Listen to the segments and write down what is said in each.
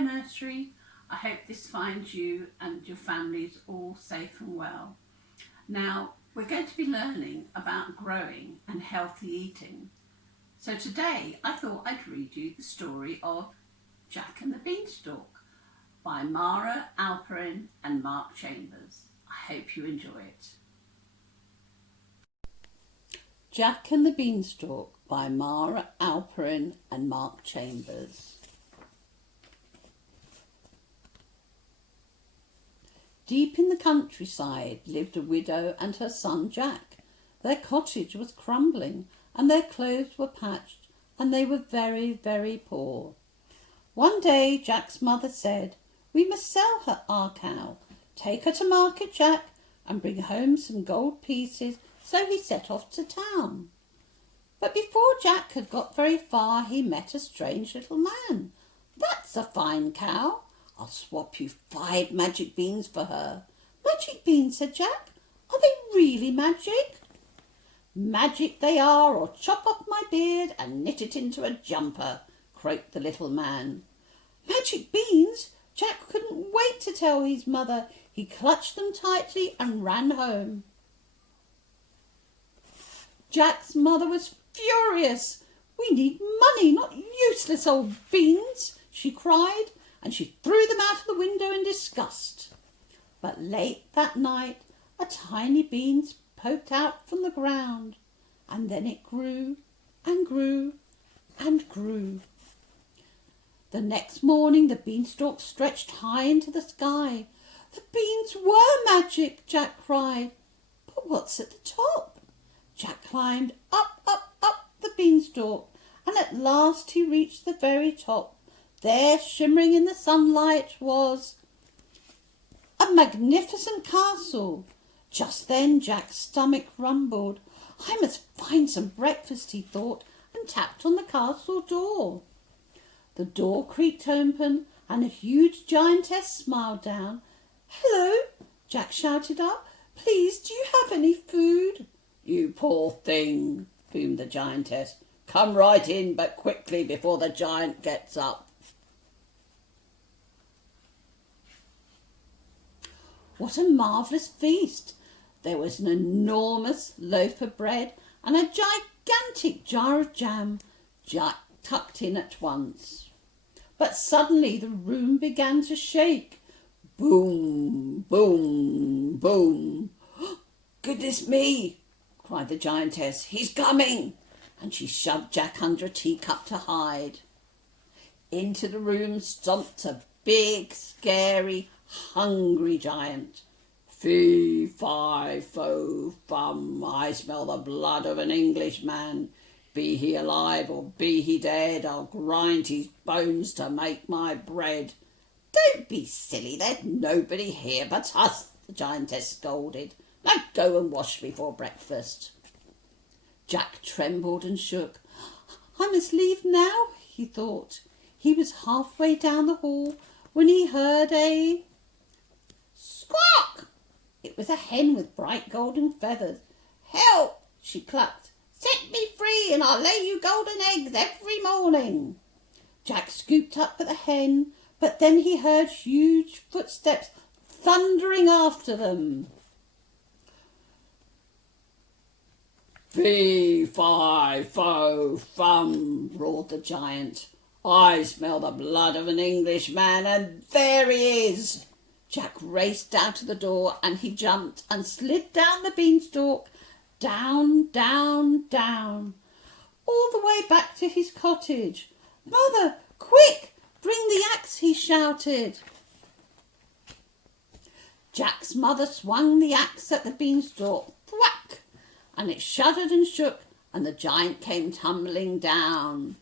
Hello Nursery, I hope this finds you and your families all safe and well. Now we're going to be learning about growing and healthy eating. So today I thought I'd read you the story of Jack and the Beanstalk by Mara Alperin and Mark Chambers. I hope you enjoy it. Jack and the Beanstalk by Mara Alperin and Mark Chambers. Deep in the countryside lived a widow and her son Jack. Their cottage was crumbling and their clothes were patched and they were very, very poor. One day Jack's mother said, "We must sell our cow. Take her to market, Jack, and bring home some gold pieces." So he set off to town. But before Jack had got very far, he met a strange little man. "That's a fine cow. I'll swap you 5 magic beans for her." "Magic beans," said Jack. "Are they really magic?" "Magic they are, or chop off my beard and knit it into a jumper," croaked the little man. Magic beans! Jack couldn't wait to tell his mother. He clutched them tightly and ran home. Jack's mother was furious. "We need money, not useless old beans," she cried, and she threw them out of the window in disgust. But late that night a tiny bean poked out from the ground, and then it grew and grew and grew. The next morning the beanstalk stretched high into the sky. "The beans were magic," Jack cried. "But what's at the top?" Jack climbed up, up, up the beanstalk, and at last he reached the very top. There, shimmering in the sunlight, was a magnificent castle. Just then Jack's stomach rumbled. "I must find some breakfast," he thought, and tapped on the castle door. The door creaked open, and a huge giantess smiled down. "Hello," Jack shouted up. "Please, do you have any food?" "You poor thing," boomed the giantess. "Come right in, but quickly before the giant gets up." What a marvellous feast! There was an enormous loaf of bread and a gigantic jar of jam. Jack tucked in at once. But suddenly the room began to shake. Boom, boom, boom. "Goodness me," cried the giantess. "He's coming!" And she shoved Jack under a teacup to hide. Into the room stomped a big, scary, hungry giant. "Fee, fi, fo, fum, I smell the blood of an Englishman. Be he alive or be he dead, I'll grind his bones to make my bread." "Don't be silly, there's nobody here but us," the giantess scolded. "Now go and wash before breakfast." Jack trembled and shook. "I must leave now," he thought. He was halfway down the hall when he heard a squawk. It was a hen with bright golden feathers. "Help!" she clucked. "Set me free and I'll lay you golden eggs every morning." Jack scooped up at the hen, but then he heard huge footsteps thundering after them. "Fee, fi, fo, fum," roared the giant. "I smell the blood of an Englishman, and there he is." Jack raced out to the door and he jumped and slid down the beanstalk, down, down, down, all the way back to his cottage. "Mother, quick, bring the axe," he shouted. Jack's mother swung the axe at the beanstalk, thwack, and it shuddered and shook, and the giant came tumbling down.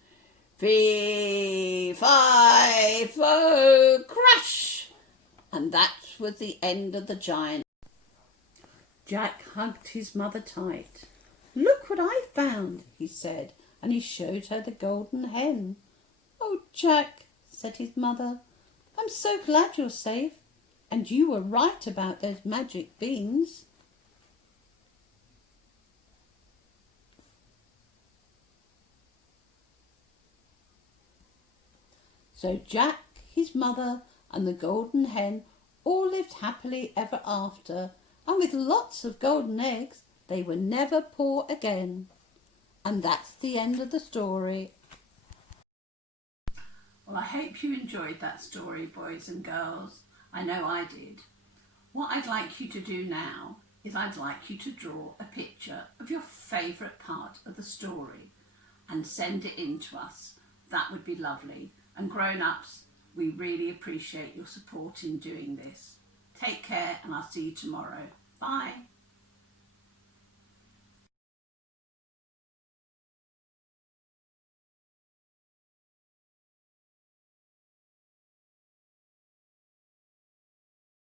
Fee, fi, fo, crash! And that was the end of the giant. Jack hugged his mother tight. "Look what I found," he said, and he showed her the golden hen. "Oh, Jack," said his mother, "I'm so glad you're safe, and you were right about those magic beans." So Jack his mother, and the golden hen all lived happily ever after, and with lots of golden eggs. They were never poor again. And that's the end of the story. Well, I hope you enjoyed that story, boys and girls. I know I did. What I'd like you to do now is I'd like you to draw a picture of your favourite part of the story and send it in to us. That would be lovely. And grown-ups, we really appreciate your support in doing this. Take care, and I'll see you tomorrow. Bye.